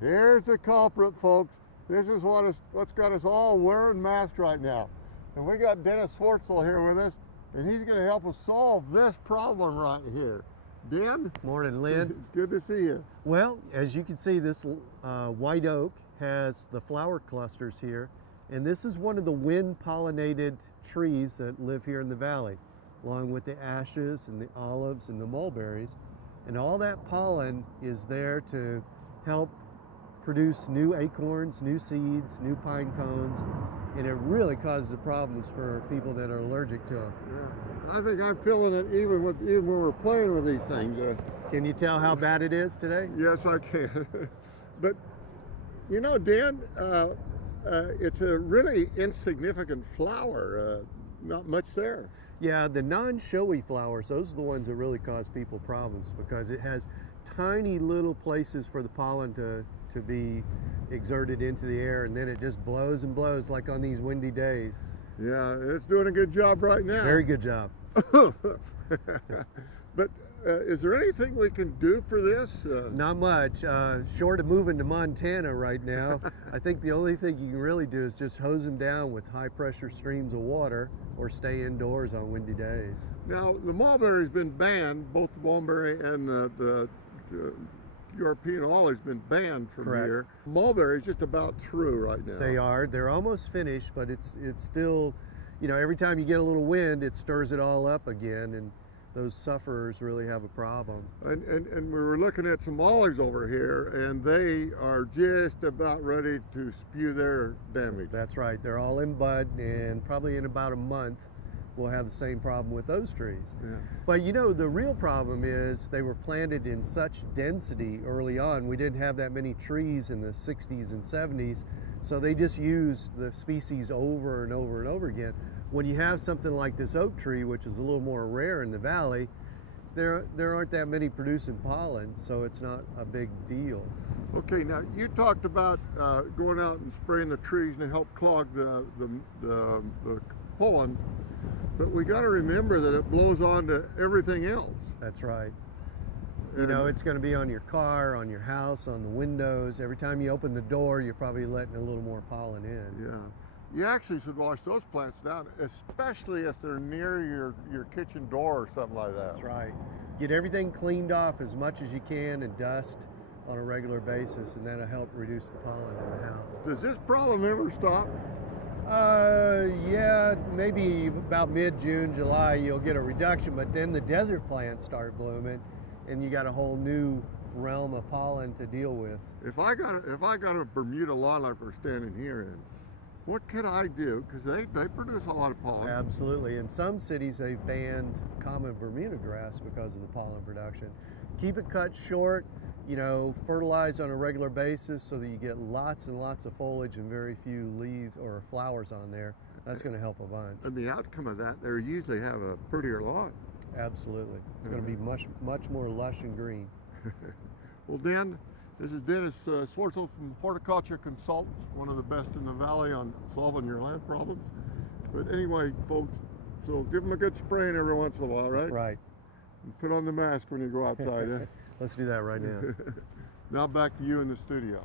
Here's the culprit, folks. This is what's got us all wearing masks right now. And we got Dennis Swartzell here with us, and he's going to help us solve this problem right here. Den? Morning, Lynn. It's good to see you. Well, as you can see, this white oak has the flower clusters here, and this is one of the wind-pollinated trees that live here in the valley, along with the ashes and the olives and the mulberries. And all that pollen is there to help produce new acorns, new seeds, new pine cones, and it really causes problems for people that are allergic to them. Yeah, I think I'm feeling it even when we're playing with these things. Can you tell how bad it is today? Yes, I can. But you know, Dan, it's a really insignificant flower. Not much there. Yeah, the non-showy flowers, those are the ones that really cause people problems because it has tiny little places for the pollen to be exerted into the air, and then it just blows and blows like on these windy days. Yeah, it's doing a good job right now. Very good job. But is there anything we can do for this? Not much. Short of moving to Montana right now, I think the only thing you can really do is just hose them down with high pressure streams of water or stay indoors on windy days. Now, the mulberry's been banned, both the mulberry and the European olive's been banned from Correct. here. Mulberry's just about through right now. They are. They're almost finished, but it's still, you know, every time you get a little wind, it stirs it all up again, and those sufferers really have a problem. And we were looking at some olives over here, and they are just about ready to spew their damage. That's right. They're all in bud, and probably in about a month, we'll have the same problem with those trees. Yeah. But you know, the real problem is they were planted in such density early on. We didn't have that many trees in the 60s and 70s, so they just used the species over and over and over again. When you have something like this oak tree, which is a little more rare in the valley, there aren't that many producing pollen, so it's not a big deal. Okay, now you talked about going out and spraying the trees and help clog the pollen, but we got to remember that it blows on to everything else. That's right. You know, it's going to be on your car, on your house, on the windows. Every time you open the door, you're probably letting a little more pollen in. Yeah. You actually should wash those plants down, especially if they're near your kitchen door or something like that. That's right. Get everything cleaned off as much as you can and dust on a regular basis, and that'll help reduce the pollen in the house. Does this problem ever stop? Yeah, maybe about mid-June, July, you'll get a reduction, but then the desert plants start blooming, and you got a whole new realm of pollen to deal with. If I got a Bermuda lawn like we're standing here in, what can I do? Because they produce a lot of pollen. Absolutely. In some cities, they've banned common Bermuda grass because of the pollen production. Keep it cut short, you know, fertilize on a regular basis so that you get lots and lots of foliage and very few leaves or flowers on there. That's going to help a bunch. And the outcome of that, they usually have a prettier lawn. Absolutely. It's going to be much more lush and green. Well, Dan, this is Dennis Swartzell from Horticulture Consultants, one of the best in the valley on solving your land problems. But anyway, folks, so give them a good spraying every once in a while, right? That's right. And put on the mask when you go outside. Let's do that right now. Now back to you in the studio.